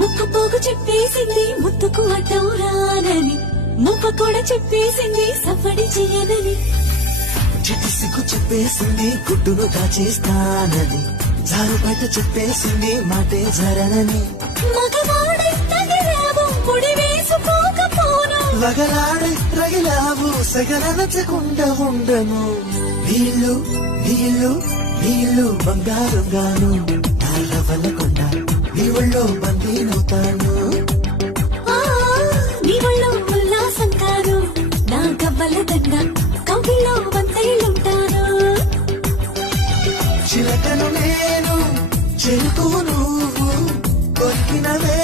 ముక్కు పోగు చెప్పేసింది ముత్తుకు అడ్డం రానని, ముప్ప కూడా చెప్పేసింది సఫడి చేయనని. చిట్టి సిగ్గు చెప్పేసింది గుడ్డును దాచేస్తానని, జారు బయట చెప్పేసింది మాటే జరనని. మగవాడై తగిలావు ముడి వేసుకోకపోను, వగలాడే రగిలావు సగలనచకుండా ఉండను. నీళ్ళు నీళ్ళు నీళ్ళు బంగారంగాను, నాళ్ళ వల్లకుండా నీ ఒళ్ళో బందీనవుతాను. నీ ఒళ్ళో ఉల్లాసం కాదు, నా గవ్వల దండ కవిలో వంతైలుంటాను. చిలకను నేను చెరుకు నువ్వు కొరికినవే